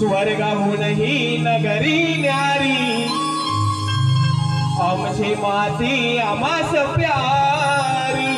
स्वर्गाहूनही नगरी न्यारी आमची माती आमास प्यारी।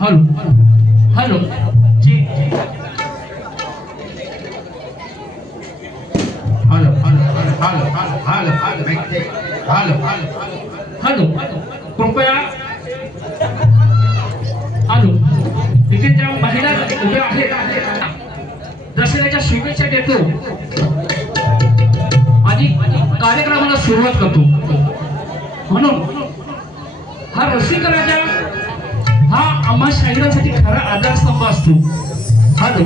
हेलो हेलो जी hello hello hello hello hello कृपया हेलो इथे ज्या महिला उभ्या आहेत दसऱ्याच्या शुभेच्छा देतो आणि कार्यक्रमाला सुरुवात करतो। म्हणून हा रसिक राजा हा आम्हा शाहिरांसाठी खरा आधारस्तंभ असतो। हॅलो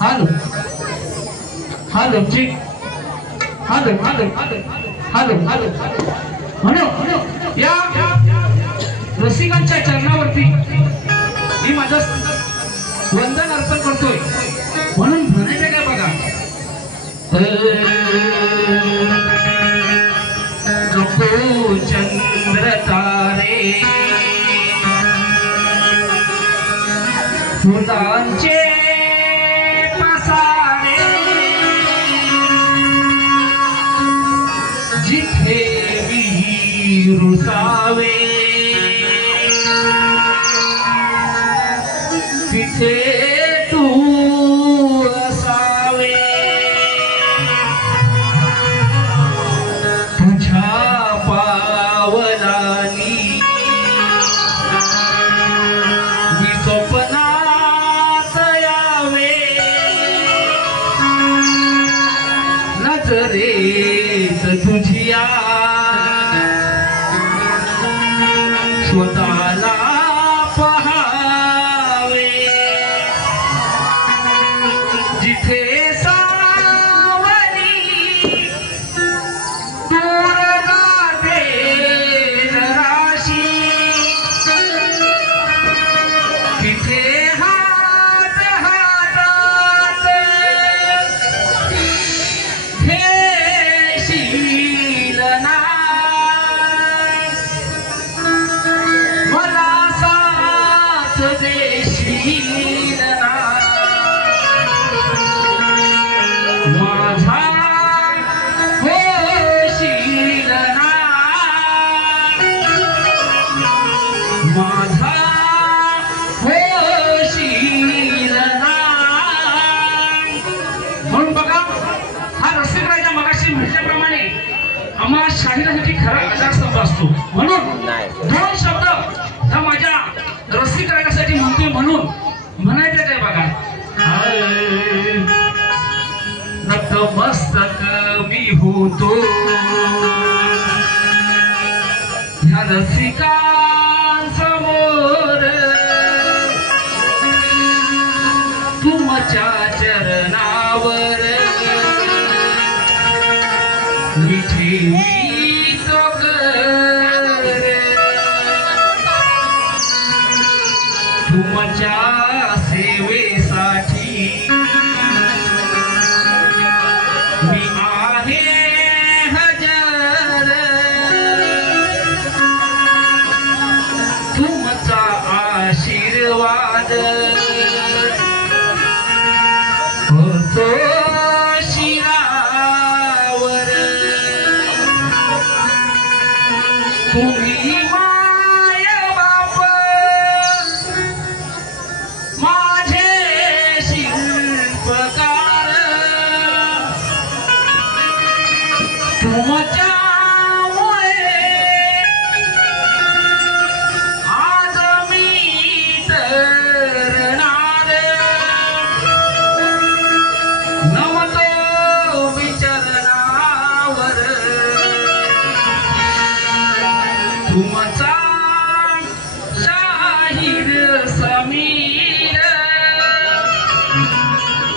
हॅलो हॅलो जी हॅलो हॅलो हॅलो हॅलो म्हणून या रसिकांच्या चरणावरती मी माझं वंदन अर्पण करतोय। म्हणून म्हणायचं काय बघा, नको चंद्र तारे फुलांचे पसारे जिथे रुसावे तिथे तू असावे तुझ्या पावलानी मी स्वप्नात यावे नजरेत तुझिया स्वतःला पहावे जिथे सावली दूर जाते राशी तिथे हात हातात घेशील ना देशील ना माझा होशील ना माझा होशील ना म्हणून बघा हा रसिकराजा मगाशी म्हटल्याप्रमाणे आम्हा शाहिरासाठी खरा आधारस्तंभ असतो म्हणून दोन शब्द हा माझ्या रसिक रागासाठी म्हणतोय म्हणून म्हणायचं काय बघा नतमस्तक मी होतो ह्या रसिकांसमोर तुमच्या चरणावर मी ठेवीतो तुमच्या सेवेसाठी मी आहे हजर तुमचा आशीर्वाद होतो शिरावर तुम्ही माय बाप माझे शिल्पकार तुमच्यामुळे आज मी तरणार नमतो विचरणावर तुमचा शाहीर समीर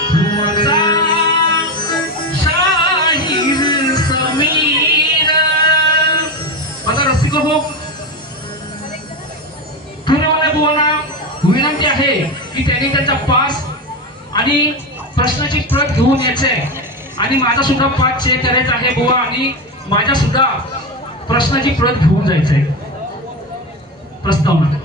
तुमचा शाहीर समीर बघा रसिक हो पुण्यावाल्या बुवांना विनंती आहे की त्यांनी त्यांचा पास आणि प्रश्नाची प्रत घेऊन यायचंय आणि माझा सुद्धा पास चेक करायचा आहे बुवा आणि माझ्या सुद्धा प्रश्नाची प्रत घेऊन जायचंय प्रस्तावना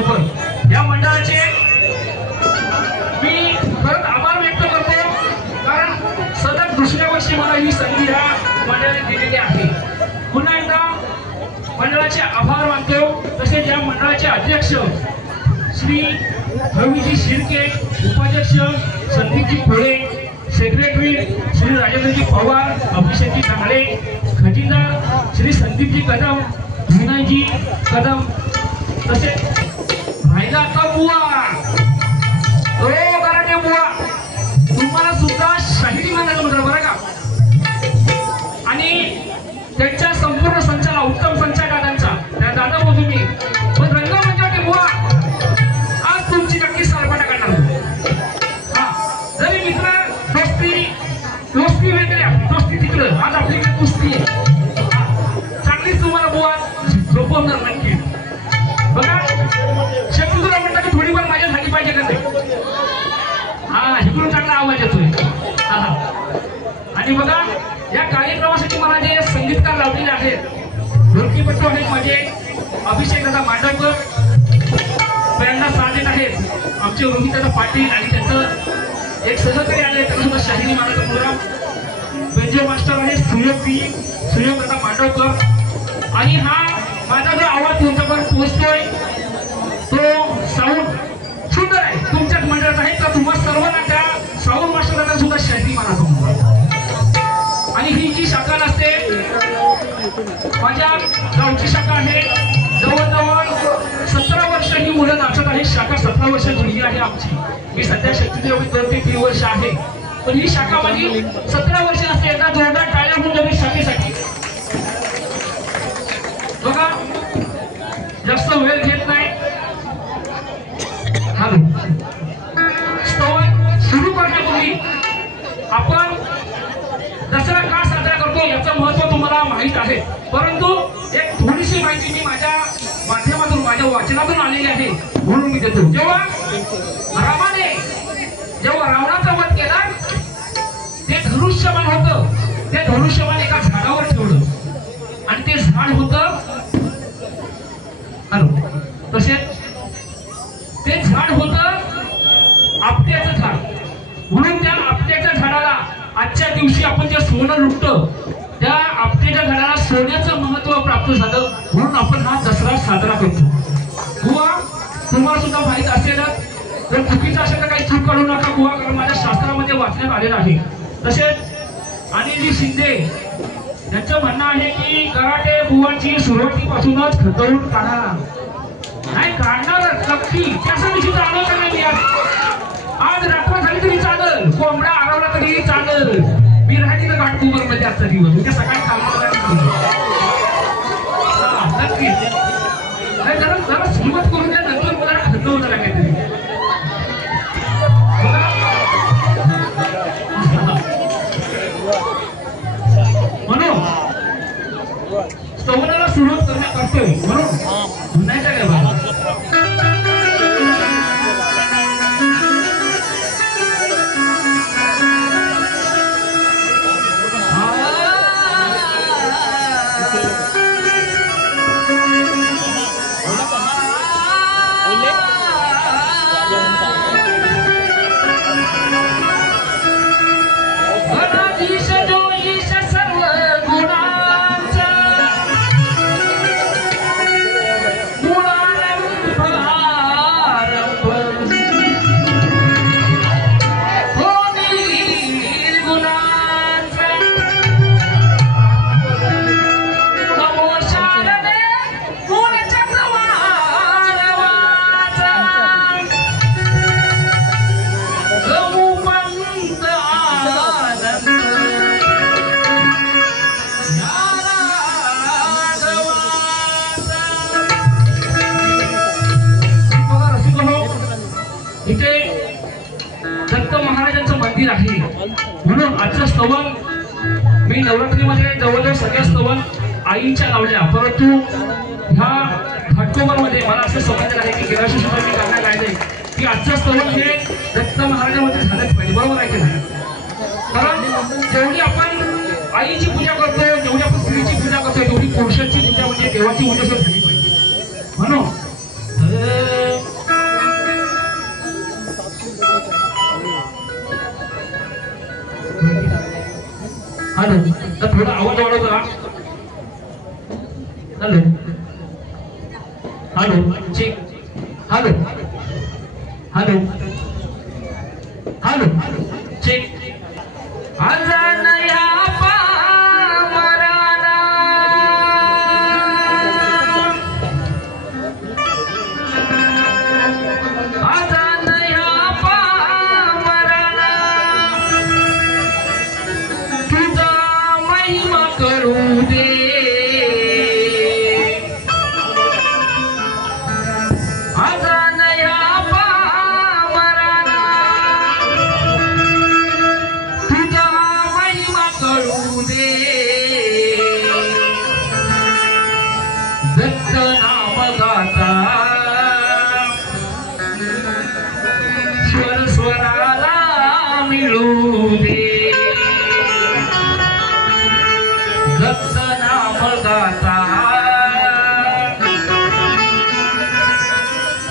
कोपर या मंडळाचे मी परत आभार व्यक्त करतो, कारण सतत दुसऱ्या वर्षी मला ही संधी ह्या मंडळाने दिलेली आहे. पुन्हा एकदा मंडळाचे आभार मानतो. तसेच या मंडळाचे अध्यक्ष श्री रवीजी शिर्के, उपाध्यक्ष संदीपजी कोळे, सेक्रेटरी श्री राजेंद्रजी पवार, अभिषेकजी कांगडे, खजिनदार श्री संदीपजी कदम, विनयजी कदम, तसेच राहिला आता बुवा ओ कराटे बुवा, तुम्हाला सुद्धा शाहिरी म्हणायचं म्हटलं बरं का. आणि त्यांच्या संपूर्ण संचाला उत्तम संचालकांचा त्या दादा बोलतो मी, पण रंगमंचाचे बुवा आज तुमची नक्की सरपाटा करणार. हा जरी मित्र दोस्ती वेगळी आपली, दोस्ती तिकडं, आज आपली काय कुस्ती आहे. चांगलीच तुम्हाला बुवा झोपवणार नक्की. बघा शत्रुला म्हणतात की थोडीफार माझ्या झाली पाहिजे का नाही. हा इकडून चांगला आवाज येतोय. आणि बघा या कार्यक्रमासाठी मला जे संगीतकार लावलेले आहेत, ढोलकीपट्टू आहेत माझे अभिषेक दादा मांडवकर, प्रेरणा साथ देत आहेत आमचे रोहित दादा पाटील, आणि त्यांचं एक सहकारी आले त्यांना सुद्धा शाहिरी मानाचा प्रोग्राम. बेंजो मास्टर आहे सुयोग दादा मांडवकर. आणि हा माझा जो आवाज तुमच्यापर्यंत पोहोचतोय तो साऊंड सुंदर आहे, तुमच्याच मंडळात आहे, तर तुम्हाला सर्वांना त्या साऊंड मास्टरांना सुद्धा शाहिरी मानाचा प्रोग्राम. आणि ही जी शाखा असते माझ्या गावची शाखा आहे, जवळजवळ 17 वर्ष ही मुलं नाचत आहे. शाखा 17 वर्ष जुळली आहे आमची. मी सध्या शक्तीदेव 2 ते 3 वर्ष आहे, पण ही शाखा माझी 17 वर्ष असते. एकदा जोरदार टाळ्या होऊन जाते शाखेसाठी. बघा जास्त वेळ घेत नाही. हॅलो स्तवन सुरू करण्यापूर्वी आपण दसरा का साजरा करतो याचं महत्व तुम्हाला माहित आहे, परंतु एक थोडीशी माहिती मी माझ्या माध्यमातून माझ्या वाचनातून आलेली आहे म्हणून मी देतो. जेव्हा रावणाचा वध केला, ते धनुष्यबाण होतं, ते धनुष्यबाण एका झाडावर ठेवलं आणि ते झाड होतं तसेच ते झाड होतं आपट्याचं झाड. म्हणून त्या आपट्याच्या झाडाला आजच्या दिवशी आपण जे सोनं लुटतो त्या आपट्याच्या झाडाला सोन्याचं महत्व प्राप्त झालं, म्हणून आपण हा दसरा साजरा करतो. बुवा तुम्हाला सुद्धा माहित असेलच, जर चुकीचं असेल तर काही चूक करू नका बुवा, कारण माझ्या शास्त्रामध्ये वाचण्यात आलेलं आहे. तसेच अनिलजी शिंदे यांचं म्हणणं आहे की कराटे बुवाची सुरुवातीपासूनच खतवून काढा. नाही काढणारच नक्की, त्याचा दिवशी चालू नाही. आज रात्र झाली तरी चालेल, कोंबडा आरवला तरी चालेल, मी राहते तर घाटकुबर मध्ये आजचा दिवस, उद्या सकाळी कामाला नक्की. जरा सुरुवात करून द्या, नंतर मला खंड होतं काहीतरी. म्हणून स्तवनाला सुरुवात करतोय म्हणून म्हणायचं काय बाबा. आहे म्हणून आजचं स्तवन मी नवरात्रीमध्ये जवळजवळ सगळ्या स्तवन आईच्या लावल्या, परंतु ह्या घाटकोपरमध्ये मला असं समजलं आहे की गेल्या वर्षी सुद्धा मी करण्यात आले की आजचं स्तवन हे दत्त महाराजांमध्ये झालंच पाहिजे. बरोबर आहे की नाही? कारण जेवढी आपण आईची पूजा करतो, जेवढी आपण स्त्रीची पूजा करतो, तेवढी पुरुषाची पूजा म्हणजे देवाची पूजा झाली पाहिजे. म्हणून हॅलो हॅलो हॅलो चेक अजान या पामराना अजान या पामराना तुझा महिमा करू दे अजान या पामराना तुझा महिमा करू दे दत्त नाम गाता स्वर स्वराला मिळू दे दत्त नाम गाता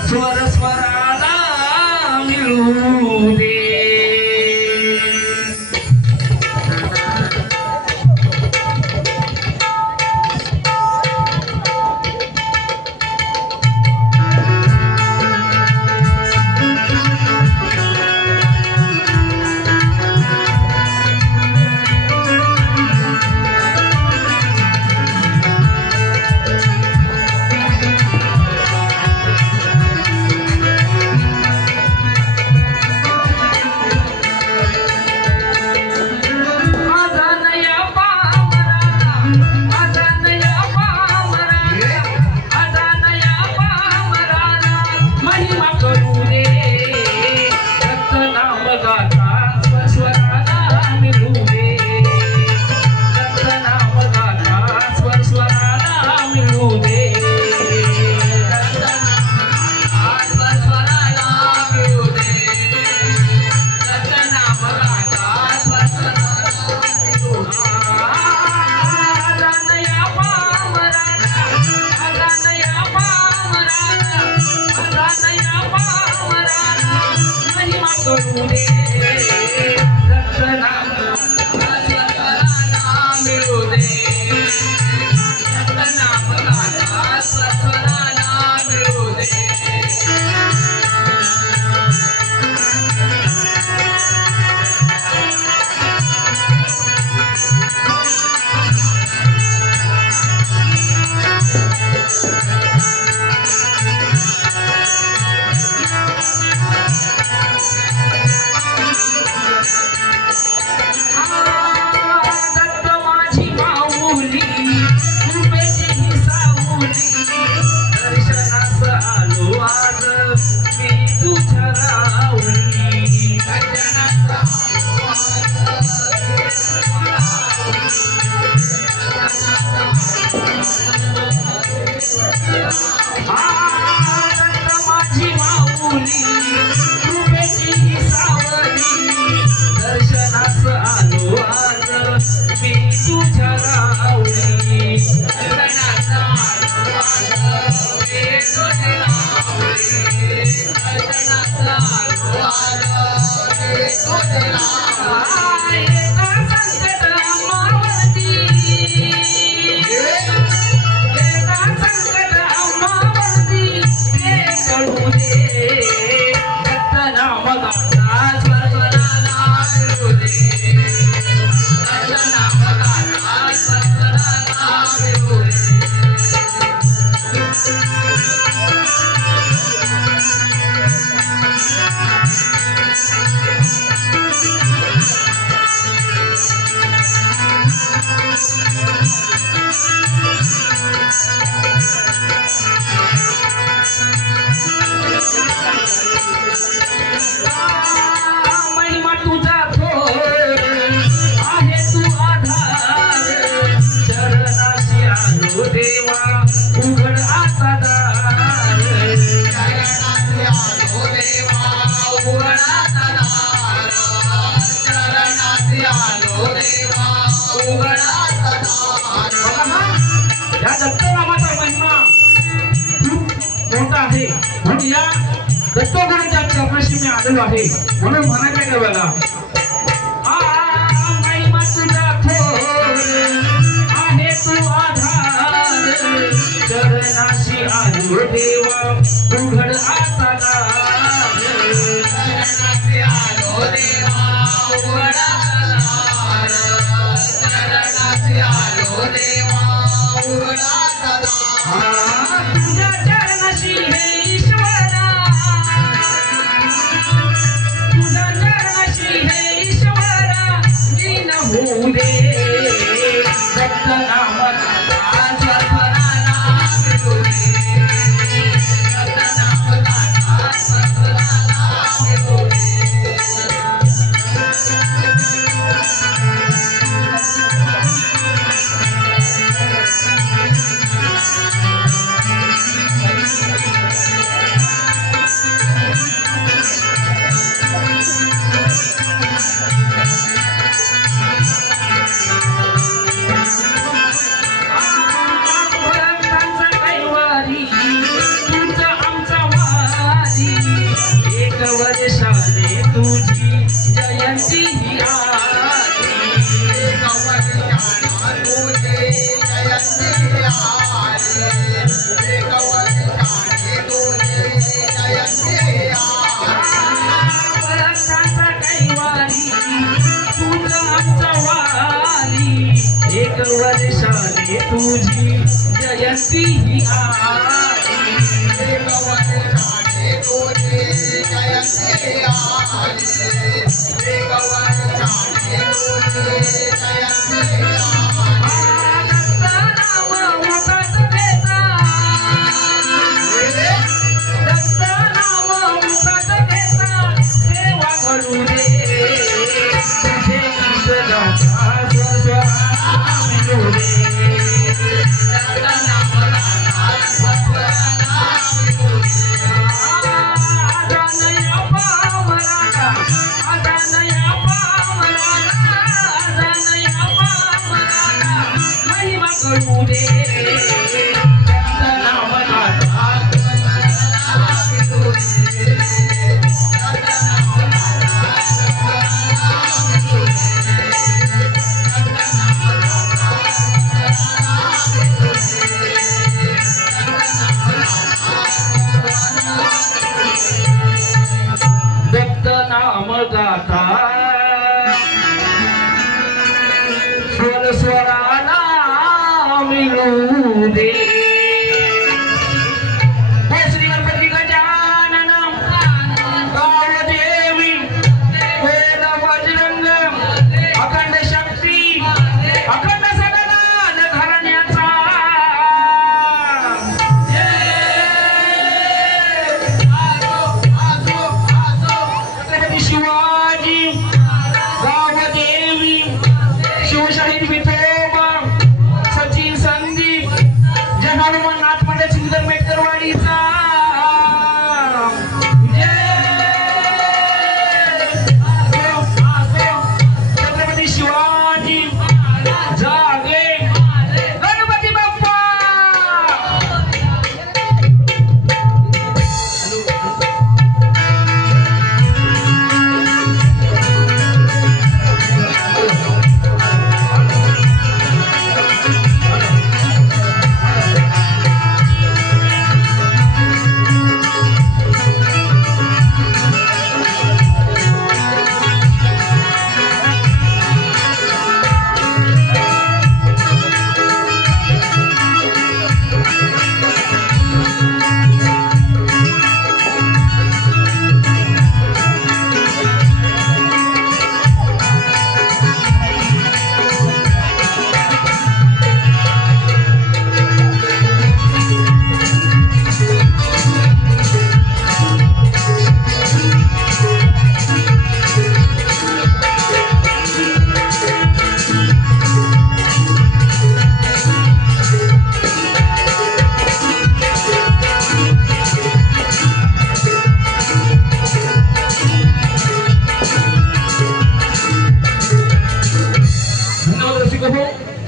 स्वर स्वराला मिळू दे दर्शनास आलो आज मी तुझ्या रावळी दर्शनास आलो आज मी तुझ्या रावळी दर्शनास आलो आज मी तुझ्या रावळी संकट अमावती संकट अमावती ते कळू दे दत्त नाम गाता स्वराला मिळू दे दत्त नाम गाता स्वराला मिळू दे महिमा तुझा थोर आहे तू आधार चरणाशी आलो देवा उघड आता दार चरणाशी आलो देवा उघड आता दार चरणाशी आलो देवा उघड आता दार या दत्त नामाचा महिमा खूप मोठा आहे म्हणून या दत्तगुरूंच्या चरणाशी मी आलेलो आहे म्हणून म्हणायचं देवाला महिमा तुझा थोर आहे तू आधार चरणाशी आलो देवा उघड आता तुझ्या चरणाशी हे ईश्वरा, तुझ्या चरणाशी हे ईश्वरा लीन होऊ दे दत्त नामदाता सत्वराला मिळू दे, दत्त नामदाता सत्वराला मिळू दे. वर्षाने तुझी जयंती ही आली, एक वर्षाने तुझी जयंती आली, एक वर्षाने तुझी जयंती आली. वर्षाचा कैवारी तुझं आमचं वाली, एक वर्षाने तुझी जयंती ही आली, एक वर्षाने तुझी जयंती आली, एक वर्षाने तुझी जयंती आली. दत्त नाम मुखात घेता, दत्त नाम मुखात घेता सेवा घडू दे, तुझे ईश्वराचा स्वस्वराला मिळू दे, दत्त नामदाता सत्वराला मिळू दे. करू दे दत्त नामदाता सत्वराला मिळू दे, दत्त नामदाता सत्वराला मिळू दे, दत्त नामदाता सत्वराला मिळू दे, दत्त नामदाता स्वर स्वराला मिळू दे. श्री गणपती गजानन गावदेवी वेद बजरंग अखंड शक्ती अखंड सगळा घराण्याचा छत्रपती शिवाजी गावदेवी शिवशाहीर विठोबा सचिन संदीप जगन्नाथ पंडित सुंदर मेटकरवाडीचा छत्रपती शिवाजी जागे गणपती बाप्पा.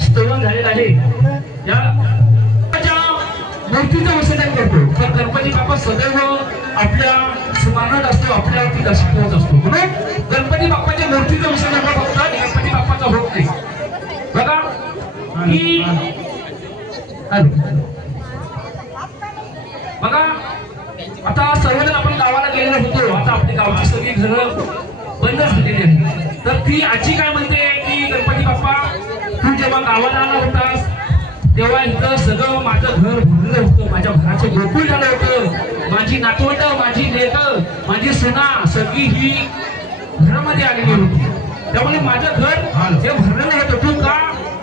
स्तवन झालेलं आहे. या मूर्तीचं विसर्जन करतो तर गणपती बाप्पा सदैव आपल्या स्मरणात असतो, आपल्यावरती दर्शवत असतो. म्हणून गणपती बाप्पाच्या मूर्तीचं विसर्जन फक्त गणपती बाप्पाचा होत नाही. बघा की बघा आता सर्वजण आपण गावाला गेलेलो होतो. आता आपली गावची सगळी घरं बंद झालेली आहेत. तर ती आजी काय म्हणते की गणपती बाप्पा तू जेव्हा गावाला आला होतास तेव्हा इथं सगळं माझं घर भरलं होतं, माझ्या घराचं गोकुळ झालं होतं. माझी नातवंड, माझी लेक, माझी सुना सगळी ही घरामध्ये आलेली होती. त्यामुळे माझं घर हे भरलेलं होतं. तू का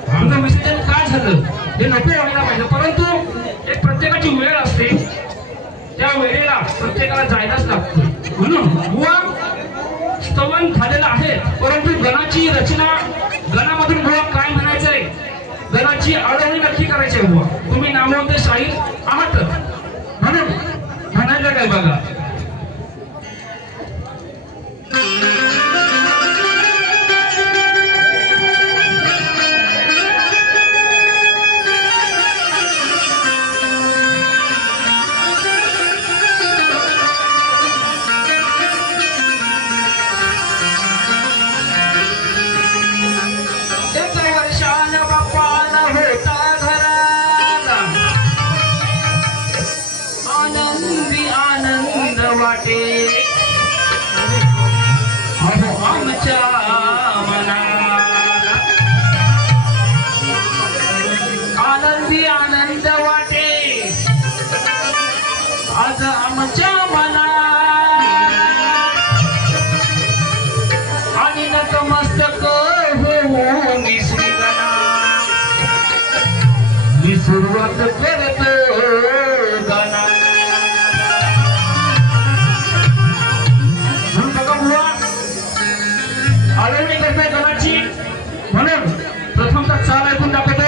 तुझं विसर्जन का झालं हे नको व्हायला पाहिजे, परंतु एक प्रत्येकाची वेळ असते, त्या वेळेला प्रत्येकाला जायलाच लागतं. म्हणून बुवा स्तवन झालेलं आहे, परंतु गणाची रचना, गणामधून बुवा काय म्हणायचंय, गणाची आळवणी नक्की करायची आहे. बुवा तुम्ही नामवंत शाहीर आहात, म्हणून म्हणायचं काय बघा. आनंदी आनंद वाटे आज आमच्या मना, आणि नतमस्तक होऊन श्रीगणा मी सुरुवात करतो गाणं. म्हणून बघा बुवा आळवणी करताय गणाची, म्हणून प्रथमतः चाल ऐकून दाखवतो.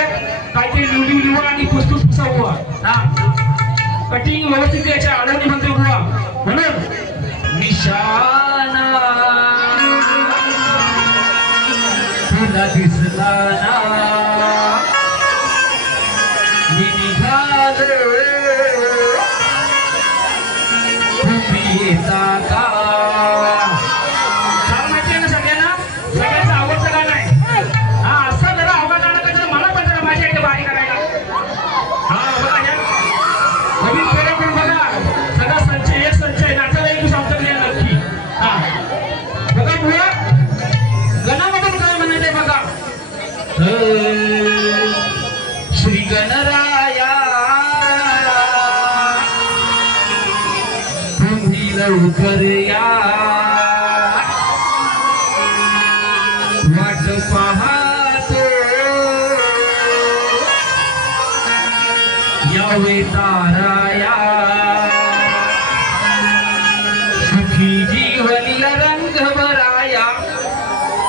काहीतरी निवडी निवड आणि फुसफुस फुसा बुवा, कटिंग व्यवस्थित द्यायच्या आळवणी म्हणते बुवा. म्हणून निशाणा तुला दिसला ना, मी निघालो तुम्ही येता का. चाल माहिती आहे ना सगळ्यांना, सगळ्यांचं आवडतं गाणं आहे. हा असं जरा अवघड गाणं कसं मला पण जरा माझ्या इथे बारी करायला. हा बघा या नवीन पेढे पण बघा, सगळा संच एक संच आहे, नातेवाईक सांगतो नाही नक्की. हा बघा बुवा गणामधून काय म्हणायचंय बघा. श्री गणराया तुम्ही लवकर या, वाट पाहतो यावे ताराया, सुखी जीवनीला रंग भराया,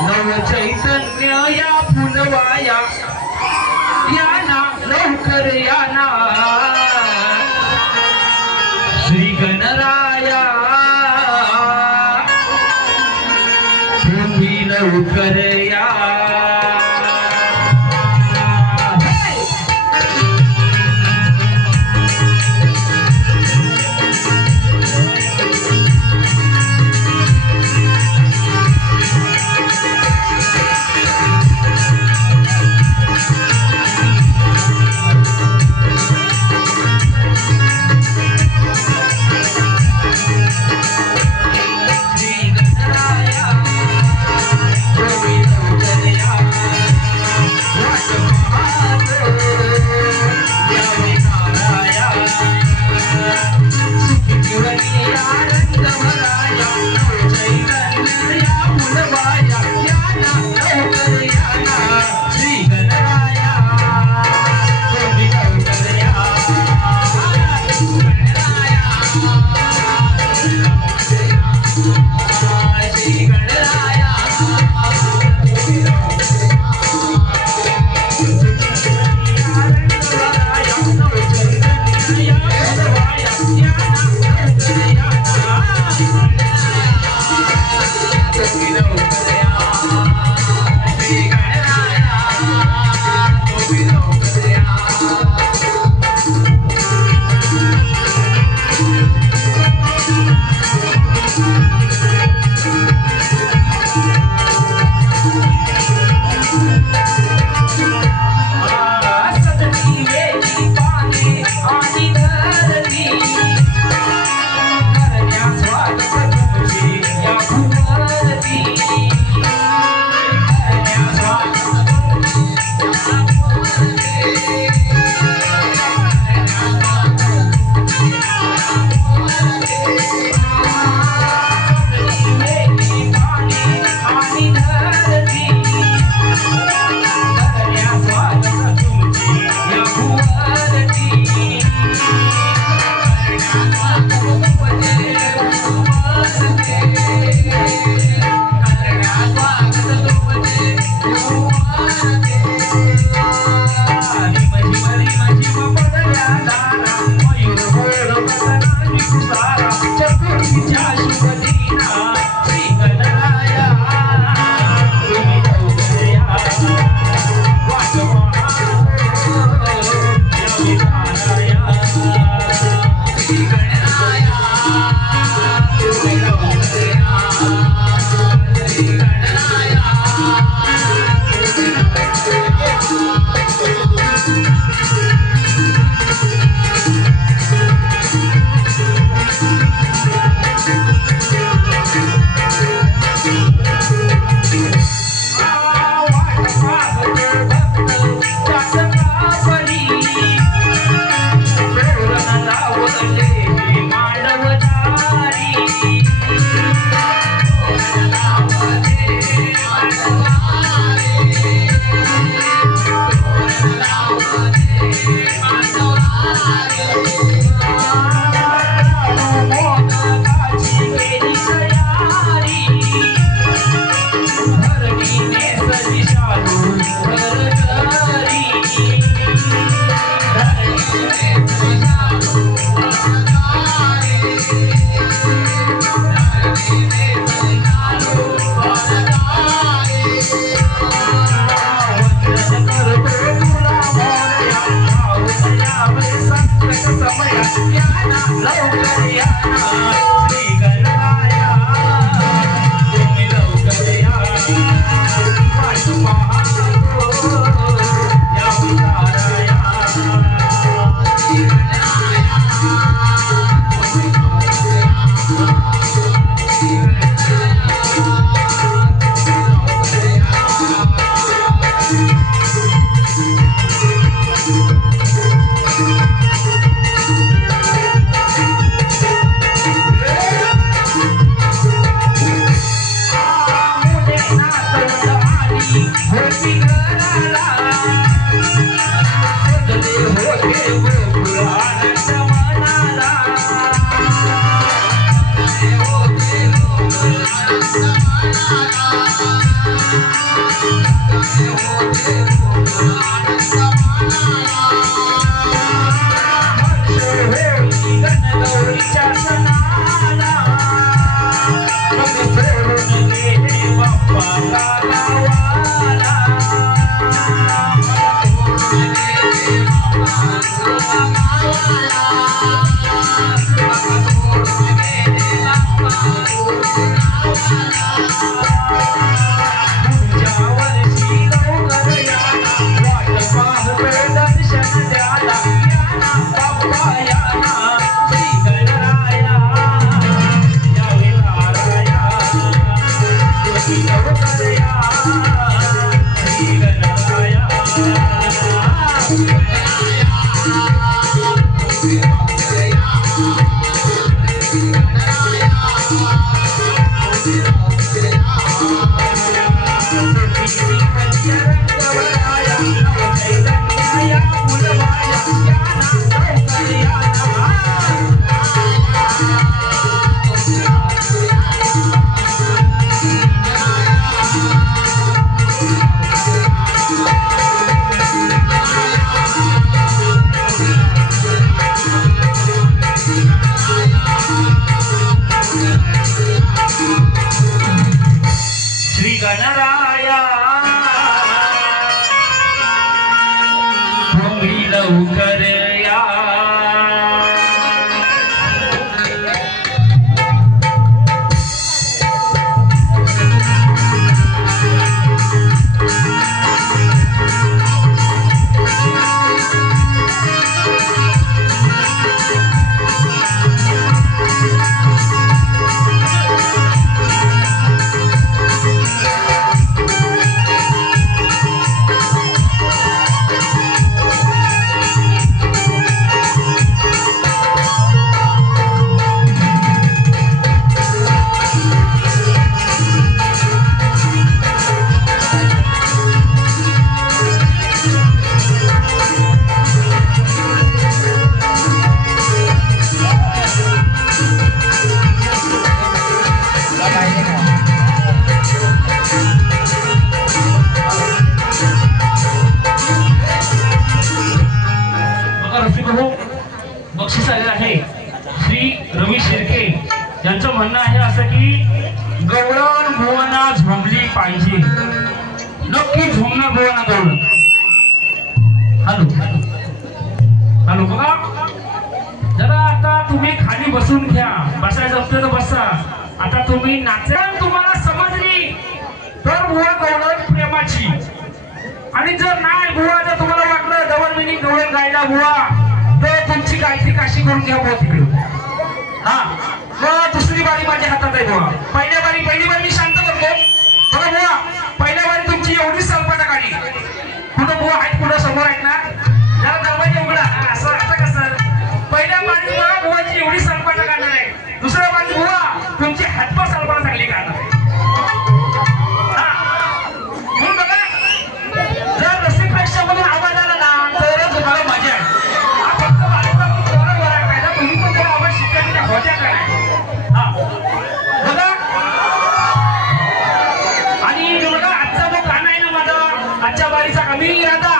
नव चैतन्य या फुलवाया, या ना लवकर या ना श्री गणराया तुम्ही लवकर या. श्री गणराया तुम्ही बक्षीस आलेलं आहे श्री रवी शिर्के यांचं म्हणणं आहे असं की गवळण भुवना झोंबली पाहिजे, नक्की झोंबणार भुवना गवळण. हॅलो हॅलो बघा जरा आता तुम्ही खाली बसून घ्या, बसायचं असतं तर बसा. आता तुम्ही नाचा तुम्हाला समजली तर बुवा गवळण प्रेमाची, आणि जर नाही बुवा जर तुम्हाला वाटलं डबल मिनिंग गवळण गायला बुवा तर तुमची गायत्री काशी करून घ्या बुवा तिकडे. हा मग दुसरी बारी माझ्या हातात आहे बुवा. पहिली बारी मी शांत करतो बघा बुवा. पहिल्या बारी तुमची एवढी सलपाटा काढी कुठं बुवा आहेत, कुठं समोर आहेत ना, जरा दरवाजा उघडा. असं आता कसं पहिल्या बारी बुवा बुवाची एवढी सलपाटा काढणार आहे, दुसऱ्या बारी बुवा तुमची हातपाय सलपाटा चांगली काढणार आहे. म्हणून बघा जर रसिकप्रेक्षकामधून आवाज आला ना तरच तुम्हाला मजा आहे. तुम्ही पण आवाज शिकण्याच्या होत्या काय बघा. आणि बघा आजचा जो गाणं आहे ना माझा आजच्या बारीचा कमी राधा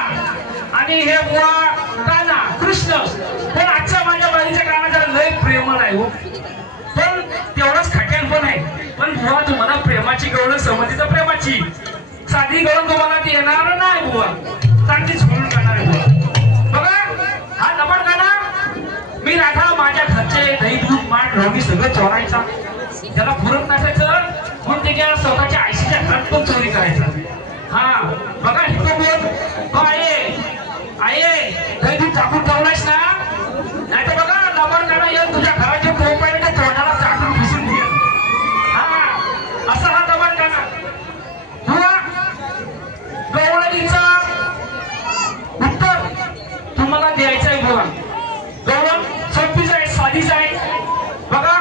आणि हे बुवा काना कृष्ण, पण आजच्या माझ्या बारीच्या गाण्याचा लय प्रेमळ आहे हो, पण तेवढंच खट्यान पण आहे. पण बुवा तुम्हाला प्रेमाची गवळण समजीचं प्रेमाची साधी गवळण तुम्हाला ती येणार नाही बुवा, चांगली झोळून गाणार आहे बुवा. बघा हा लबाड गाणा मी राधा माझ्या घरचे दही दूध माठ लोणी सगळं चोरायचा, त्याला पुरत नसायचं म्हणून त्याच्या स्वतःच्या आईशीच्या घरात पण चोरी करायचा. हा बघा इथं बोल आहे दही दूध टाकून ठेवलायस ना, नाही तर बघा लबाड गाणा येईल तुझ्या घराच्या पोपायला तोंडाला चाकून घुसून घे. हा असा हा लबाड गाणा बुवा. गवळणीचा उत्तर तुम्हाला द्यायचं आहे बुवा. गवळण सोपीच आहे, साधीच आहे बघा.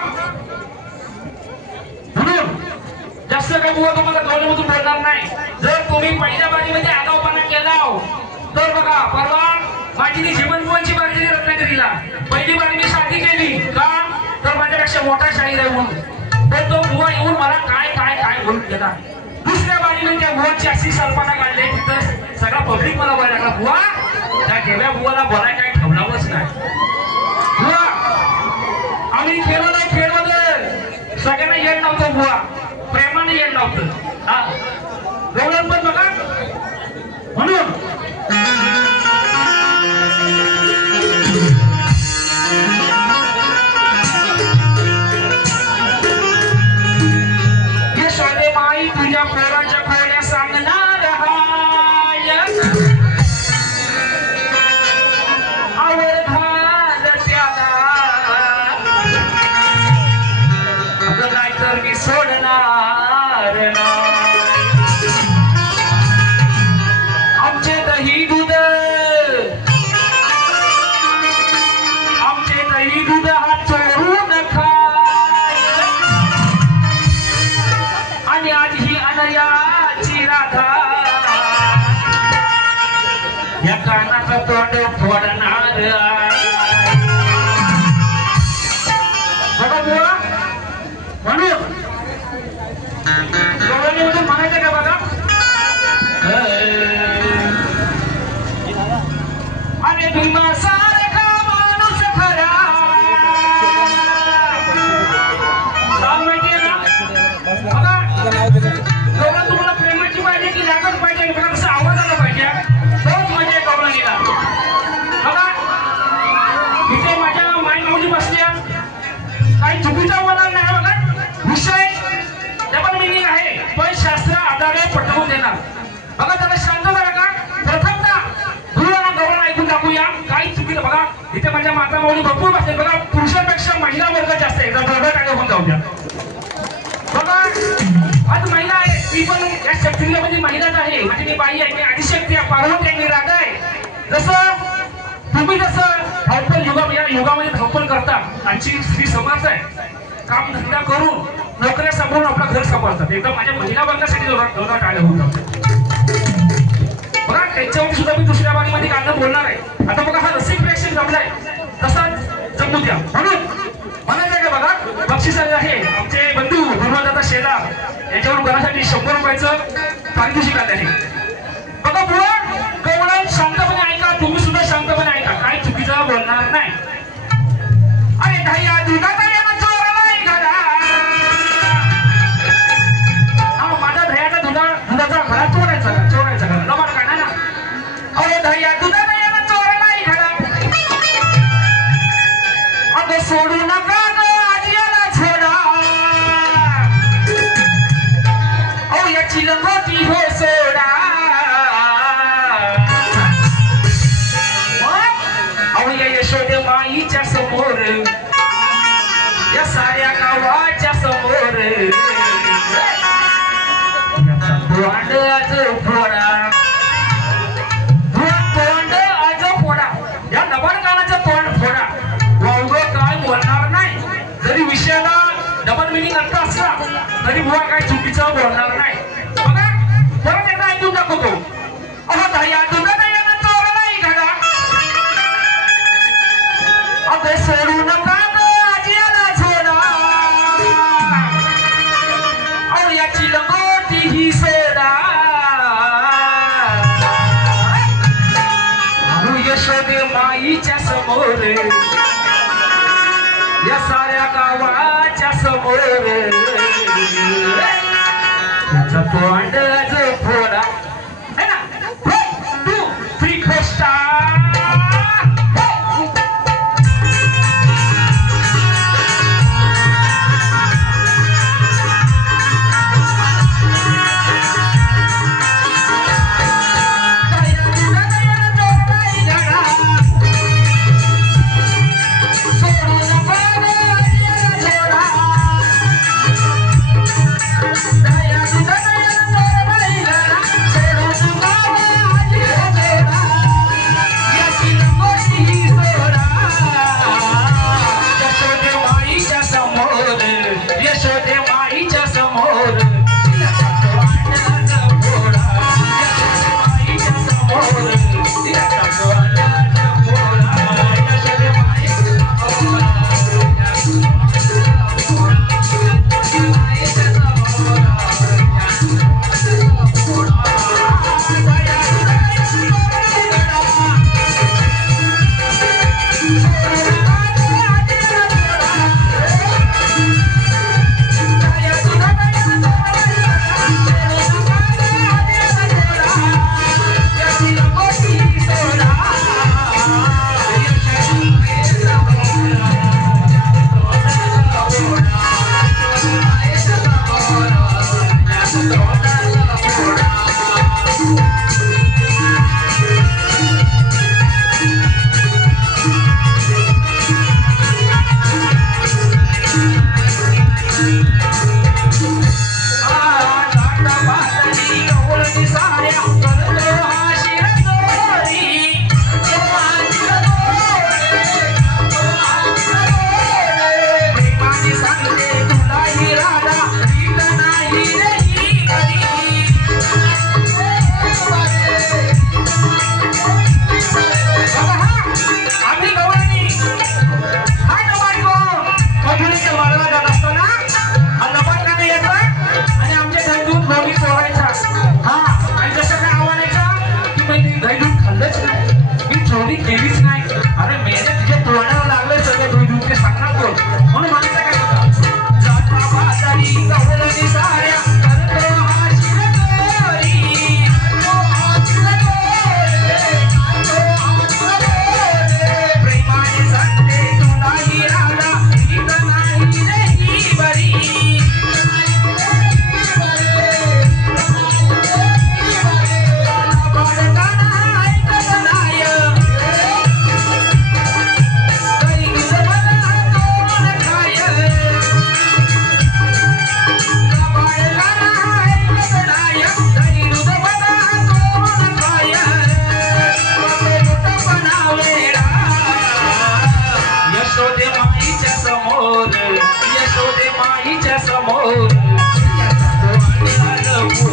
म्हणून जास्त काही बुवा तुम्हाला गवळणीमधून बोलणार नाही. जर तुम्ही पहिल्या बारीमध्ये आगाऊपणा केला तर बघा परवा माझी ती जीवनभुवांची बारी दिली रत्नागिरीला. पहिली बारी मी साधी केली का तर माझ्यापेक्षा मोठा शाहीर आहे म्हणून, पण तो बुवा येऊन मला काय काय काय बोलून देता. दुसऱ्या बाजूने त्या बुवाची अशी कल्पना काढली तिथं सगळा पब्लिक मला बोलायला लागला, बुवा त्या गेल्या बुवाला बोलाय काय ठेवणारच नाही. बुवा आम्ही खेळलो सगळ्यांना येड नव्हतं, बुवा प्रेमाने येड नव्हतं. हा गवळण पण बघा म्हणून माई तुझ्या पोराच्या खोड्या सांगणार हाय, आवड घाल त्याला अगं नाहीतर मी सोडणार नाही. आमचे दही दूध हा चोरून खाय आणि आज ही अनयाची राधा या कानाचा तोंड फोडणार. बघा बुवा म्हणून गवळणीमधून म्हणायचं का बघा, अरे भीमा सारखा माणूस खरा. माहितीये ना बघा गवळण तुम्हाला प्रेमाची पाहिजे की लागत पाहिजे, बघा कसं आवाज आला पाहिजे तोच म्हणजे गवळणीला. बघा इथे माझ्या माई माऊली बसल्या, काही चुकीचा बोलणार नाही. बघा विषय डबल मिनिंग आहे पण शास्त्र आधारे पटवून देणार. बघा त्याला शांत झाला का प्रथमतः गुरुवाला गवळण ऐकून टाकूया काही चुकीचं. बघा इथे माझ्या माता माऊली भरपूर बसते, बघा पुरुषांपेक्षा महिला वर्ग जास्त आहे. एकदा टाका होऊन जाऊ द्या. बघा आज महिला आहे, मी पण या शक्तीमध्ये महिलाच आहे. म्हणजे मी बाई आहे, मी आदिशक्ती आहे, पार्वती आहे, मी राधा आहे. जसं तुम्ही जसं धावपळ या युगामध्ये धावपळ करता आणि स्त्री समर्थ आहे, काम धंदा करून नोकऱ्या सांभाळून आपलं घर सांभाळतात. एकदम माझ्या महिला वर्गासाठी जोरात आले होतात. बघा त्याच्यावर सुद्धा मी दुसऱ्या बारीमध्ये काढणं बोलणार आहे. आता बघा हा रसिक प्रेक्षक जमलाय तसाच जमू द्या. म्हणून म्हणायचं का बघा बक्षीस आहे आमचे बंधू धर्मदाता शेला याच्यावर घरासाठी 100 रुपयाचं पारितोषिक आले आहे. बघा बुवा गवळण शांतपणे ऐका, तुम्ही सुद्धा शांतपणे ऐका, काय चुकीचं बोलणार नाही. अरे दह्या दुधाचा यानं चोरलाय घरा. हा माझा दह्याचा दुधाचा घरा चोरायचा का लबाड का ना. अरे दह्या दुधाचा यानं चोरलाय घरा. अगं सोडू नका आजीला छोडा. अहो याची लंगोटी हो सोडा. अहो या यशोदे माईच्या समोर या साऱ्या गावाच्या समोर तोंड आज फोडा. तोंड आज फोडा. या लबाड गाण्याचं तोंड फोडा. वावग काय बोलणार नाही. जरी विषयाला डबल मिनिंग अर्थ असला तरी बुवा काय चुकीचं बोलणार नाही. बघा परत एकदा ऐकून दाखवतो. अहो दह्या दुधाचा यानं चोरलाय घरा. अगं सोडू नका आजीला छोडा. अहो याची लंगोटी ही सोडा. अहो यशोदे माईच्या समोर या साऱ्या गावाच्या समोर त्याचा तोंड जो फोडा. है ना 1 2 3 4 स्टार. दह्या दुधाचा यानं चोरलाय घरा.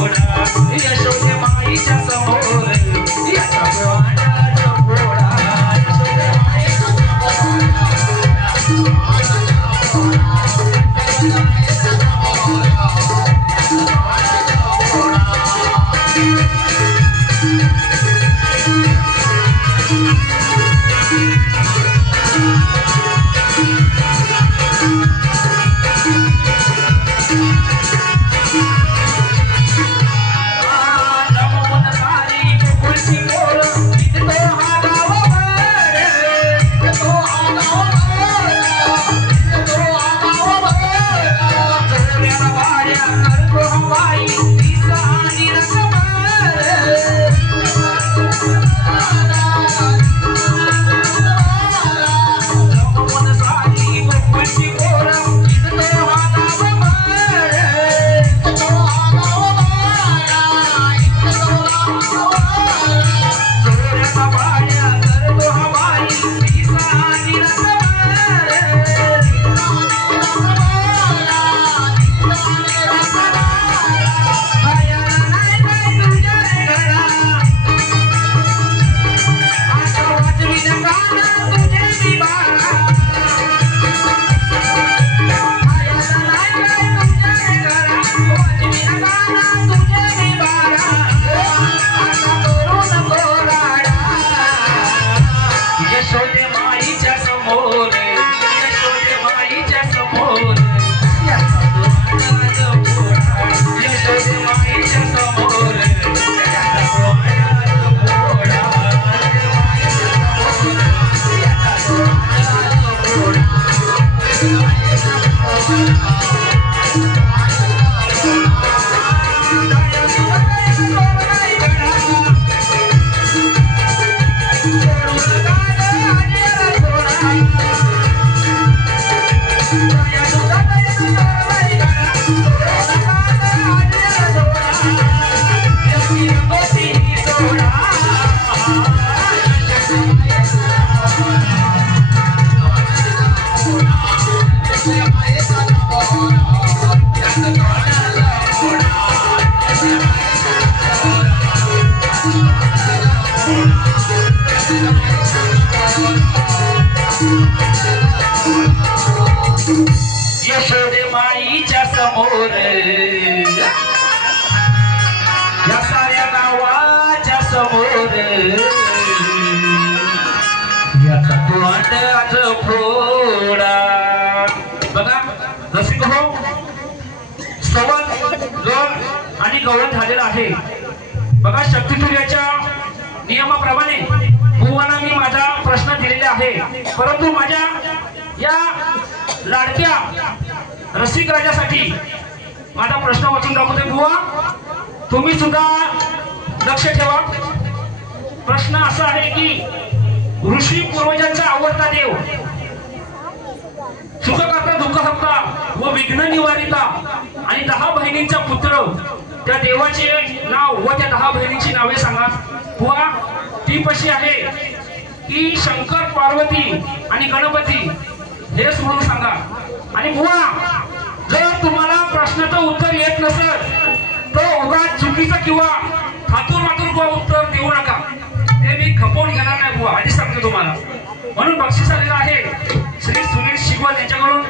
फोडा यशोदे माईच्या समोर याचा तोंडाचा फोडा यशोदे माईच्या यशोदे माईच्या समोर या साऱ्या गावाच्या समोर याचा तोंडाचा फोडा. बघा रसिक हो, संवाद गण आणि गवळण झालेला आहे. बघा शक्तिसूर्याच्या नियमाप्रमाणे भुवाना मी माझा प्रश्न दिलेले आहे, परंतु माझ्या या लाडक्या रसिक राजासाठी माझा प्रश्न वाचून दाखवते. बुवा तुम्ही सुद्धा लक्ष ठेवा. प्रश्न असा आहे की ऋषी पूर्वजांचा आवडता देव, सुखकर्ता दुःखहर्ता व विघ्न निवारिता आणि 10 बहिणींचा पुत्र, त्या देवाचे नाव व त्या 10 बहिणींची नावे सांगा. बुवा ती कशी आहे की शंकर, पार्वती आणि गणपती हेच म्हणून सांगा. आणि बुवा जर तुम्हाला प्रश्नाचं उत्तर येत नसेल तर उगाच चुकीचं किंवा हातून मातून बुवा उत्तर देऊ नका. ते मी खपवून घेणार नाही बुवा, आधी सांगतो तुम्हाला. म्हणून बक्षीस आलेलं आहे श्री सुनील शिगवल यांच्याकडून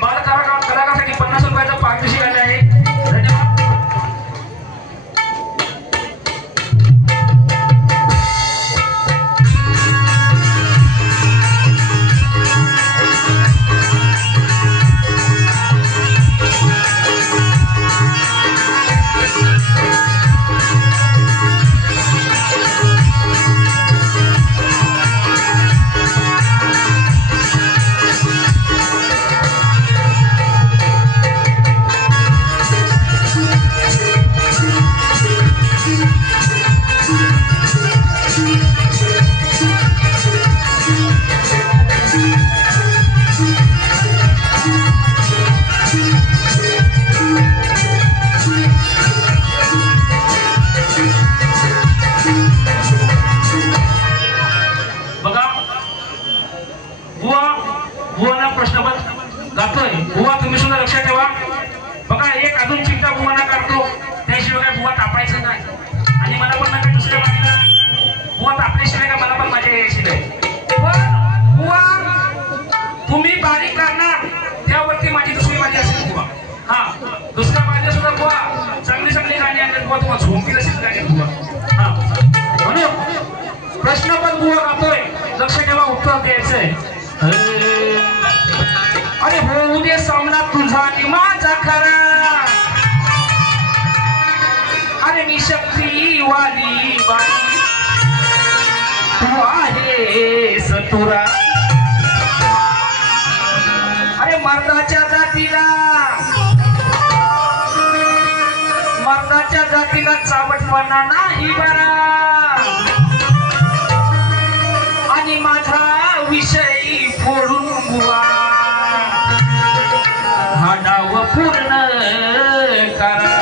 बाल कलाकारासाठी 50 रुपयाचं पारितोषिक आले आहे. धन्यवाद. बुवा तुम्हाला झोंबी असेल काय बुवा. हा म्हणून प्रश्न पण बुवा राहतोय, लक्ष ठेवा, उत्तर द्यायचंय. अरे होऊ दे सामना तुझा आणि माझा खरा, अरे मी शक्ती वाली बाई, तू आहे सतुरा. अरे मर्दाच्या जातीला चावटपणा नाही बरा, आणि माझा विषयी फोडून बुवा हा डाव पूर्ण करा.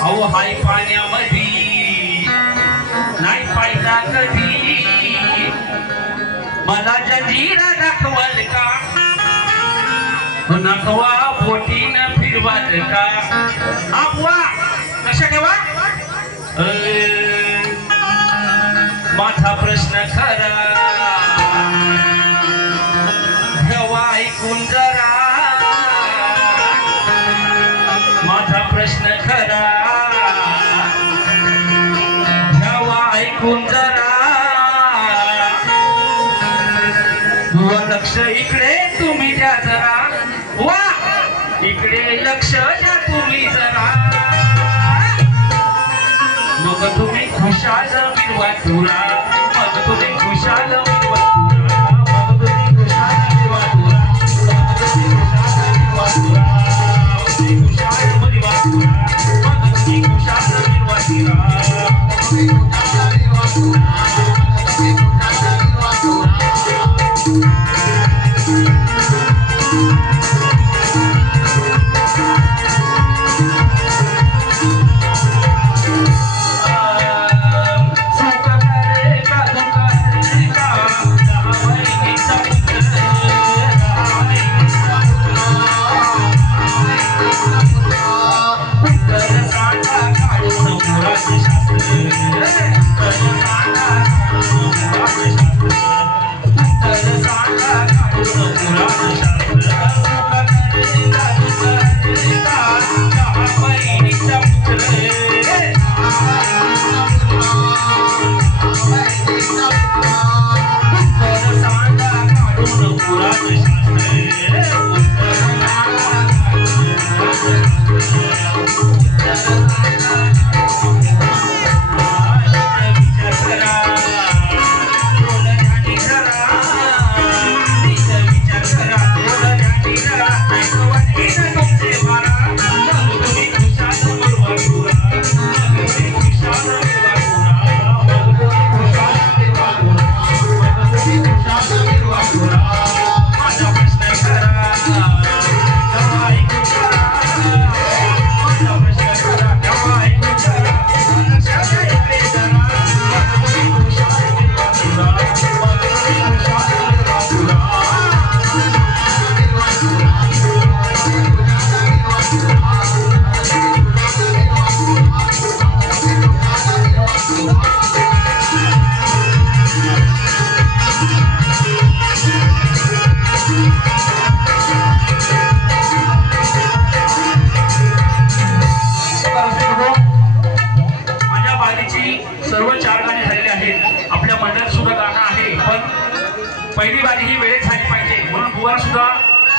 अहो हाय पाण्यामध्ये नाही पाहिला कधी, मला जंजीरा दाखवाल का, नखवा बोटीनं फिरवाल का. आपवा कशा ठेवा. माझा प्रश्न खरा ठेवा ऐकून जरा, माझा प्रश्न खरा ठेवा ऐकून जरा. लक्ष इकडे तुम्ही द्या जरा, वा इकडे लक्ष द्या तुम्ही जरा. मग तुम्ही खुशाल मिरवा तुरा, मग तुम्ही खुशाल मिरवा तुरा, मग तुम्ही खुशाल मिरवा तुरा, मग तुम्ही खुशाल मिरवा तुरा, मग तुम्ही खुशाल मिरवा तुरा, मग तुम्ही खुशाल मिरवा तुरा. पहिली बाजी ही वेळेत झाली पाहिजे म्हणून बुवाला सुद्धा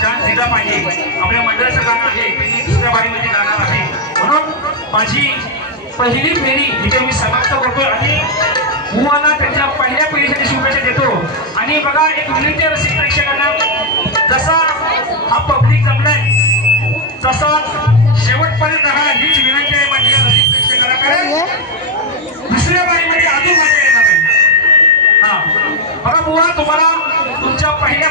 चान्स दिला पाहिजे. आपल्या मंडळाचं गाणं आहे त्यांनी दुसऱ्या बारीमध्ये गाणार आहे म्हणून माझी पहिली फेरी इथे मी समाप्त करतो आणि बुवाला त्यांच्या पहिल्या फेरीसाठी शुभेच्छा देतो. आणि बघा एक विनंती रसिक प्रेक्षकांना, जसा हा पब्लिक जमलाय तसा शेवटपर्यंत राहा हीच विनंती आहे माझ्या रसिक प्रेक्षकांना, कारण दुसऱ्या बारीमध्ये अजून मजा येणार आहे. हा बघा बुवा, तुम्हाला तुमच्या पहिल्या